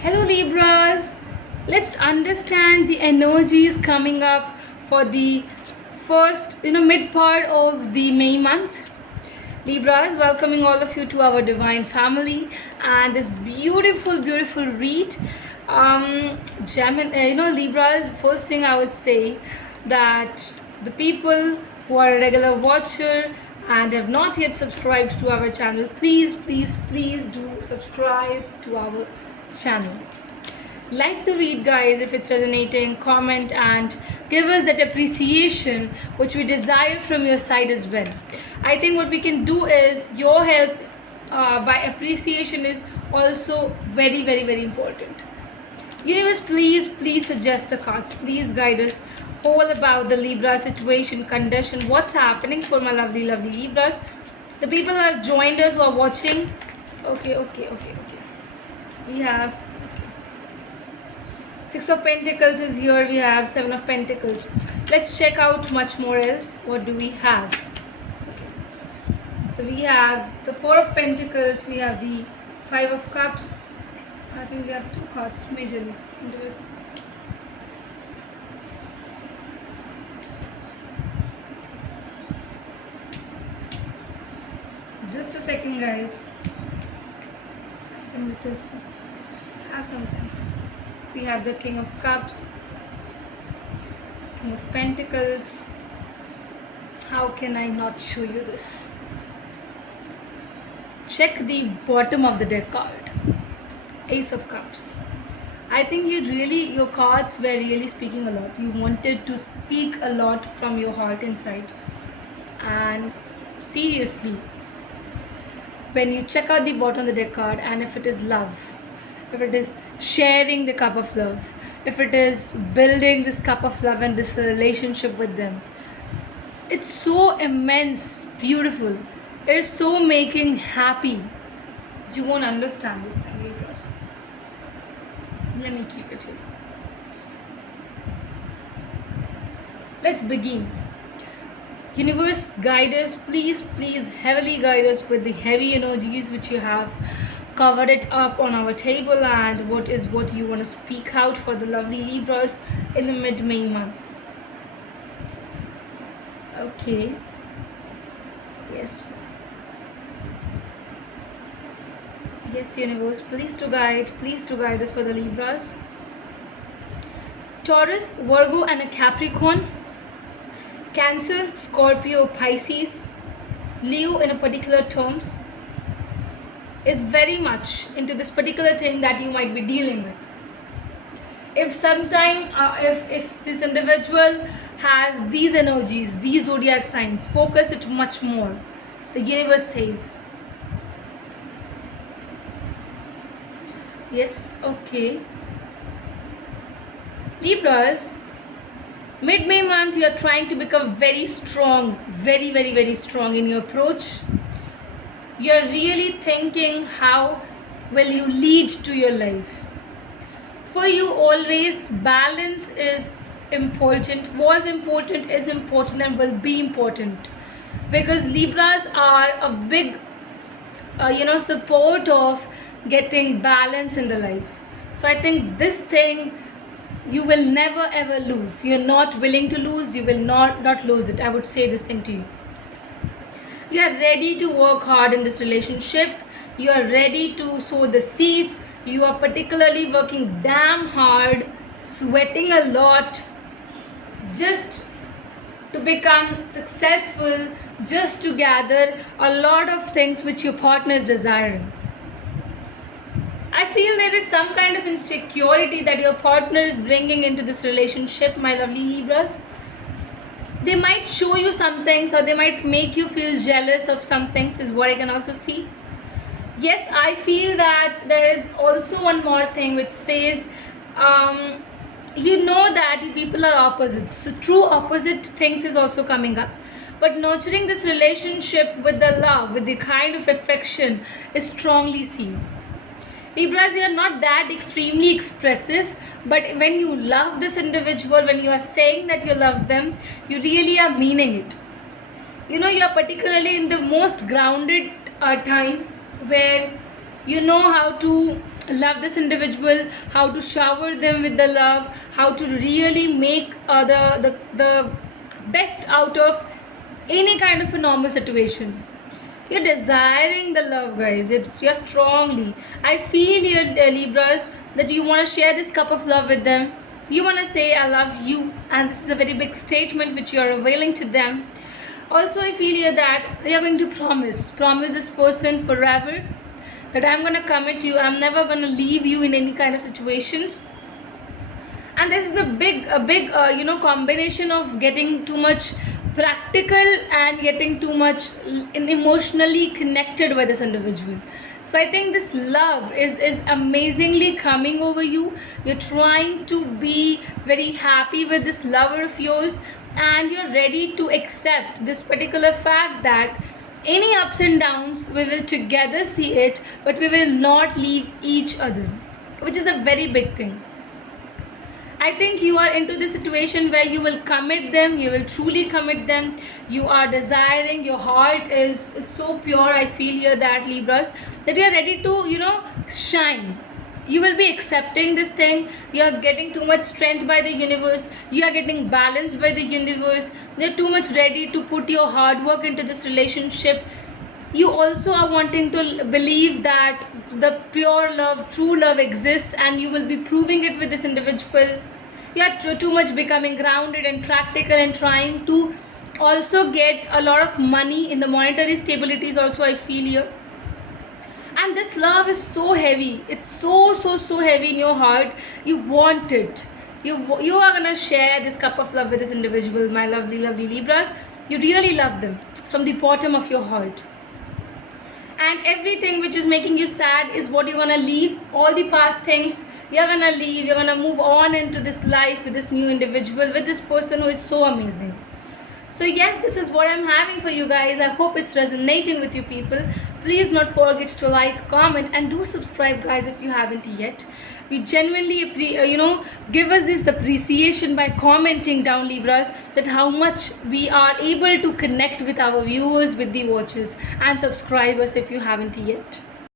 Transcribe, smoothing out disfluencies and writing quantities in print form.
Hello Libras, let's understand the energies coming up for the first, mid part of the May month. Libras, welcoming all of you to our divine family and this beautiful read. Libras, first thing I would say that the people who are a regular watcher and have not yet subscribed to our channel, please do subscribe to our channel. Like the read, guys, if it's resonating, comment and give us that appreciation which we desire from your side as well. I think what we can do is your help by appreciation is also very important. Universe, please suggest the cards, please guide us all about the Libra situation, condition, what's happening for my lovely Libras. The people who have joined us, who are watching. Okay. We have Six of Pentacles is here. We have Seven of Pentacles. Let's check out much more else. What do we have? Okay. So we have the Four of Pentacles. We have the Five of Cups. I think we have two cards majorly into this. Just a second, guys. I think this is have sometimes. We have the King of Cups, King of Pentacles. How can I not show you this? Check the bottom of the deck card. Ace of Cups. I think your cards were really speaking a lot. You wanted to speak a lot from your heart inside. And seriously, when you check out the bottom of the deck card, and if it is love, if it is sharing the cup of love, if it is building this cup of love and this relationship with them, it's so immense, beautiful. It is so making happy. You won't understand this thing, Libras. Let me keep it here. Let's begin. Universe, guide us, please heavily guide us with the heavy energies which you have covered it up on our table, and what you want to speak out for the lovely Libras in the mid-May month. Okay. Yes, universe, please to guide us for the Libras. Taurus, Virgo and a Capricorn, Cancer, Scorpio, Pisces, Leo in a particular terms is very much into this particular thing that you might be dealing with. If sometime if this individual has these energies, these zodiac signs, focus it much more, the universe says. Yes, okay. Libras, mid-May month, you are trying to become very strong, very strong in your approach. You are really thinking how will you lead to your life. For you, always balance is important, was important, is important, and will be important, because Libras are a big support of getting balance in the life. So I think this thing you will never ever lose. You're not willing to lose. You will not lose it. I would say this thing to you. You are ready to work hard in this relationship. You are ready to sow the seeds. You are particularly working damn hard, sweating a lot, just to become successful, just to gather a lot of things which your partner is desiring. I feel there is some kind of insecurity that your partner is bringing into this relationship, my lovely Libras. They might show you some things, or they might make you feel jealous of some things, is what I can also see. Yes, I feel that there is also one more thing which says, you know that you people are opposites. So true opposite things is also coming up. But nurturing this relationship with the love, with the kind of affection is strongly seen. Libras, you are not that extremely expressive, but when you love this individual, when you are saying that you love them, you really are meaning it. You are particularly in the most grounded time where you know how to love this individual, how to shower them with the love, how to really make the best out of any kind of a normal situation. You're desiring the love, guys. You're strongly. I feel here, Libras, that you want to share this cup of love with them. You want to say, I love you. And this is a very big statement which you're availing to them. Also, I feel here that you're going to promise this person forever, that I'm going to commit to you. I'm never going to leave you in any kind of situations. And this is a big combination of getting too much practical and getting too much emotionally connected with this individual. So I think this love is amazingly coming over you. You're trying to be very happy with this lover of yours, and you're ready to accept this particular fact that any ups and downs we will together see it, but we will not leave each other, which is a very big thing. I think you are into the situation where you will commit them, you will truly commit them. You are desiring, your heart is so pure. I feel here that, Libras, that you are ready to, shine. You will be accepting this thing. You are getting too much strength by the universe. You are getting balanced by the universe. You're too much ready to put your hard work into this relationship. You also are wanting to believe that the pure love, true love exists, and you will be proving it with this individual. You are too much becoming grounded and practical and trying to also get a lot of money in the monetary stabilities also, I feel here. And this love is so heavy. It's so heavy in your heart. You want it. You are gonna share this cup of love with this individual, my lovely Libras. You really love them from the bottom of your heart. And everything which is making you sad is what you're gonna leave. All the past things you're gonna leave. You're gonna move on into this life with this new individual, with this person who is so amazing. So yes, this is what I'm having for you guys. I hope it's resonating with you people. Please not forget to like, comment, and do subscribe, guys, if you haven't yet. We genuinely give us this appreciation by commenting down, Libras, that how much we are able to connect with our viewers, with the watchers, and subscribers if you haven't yet.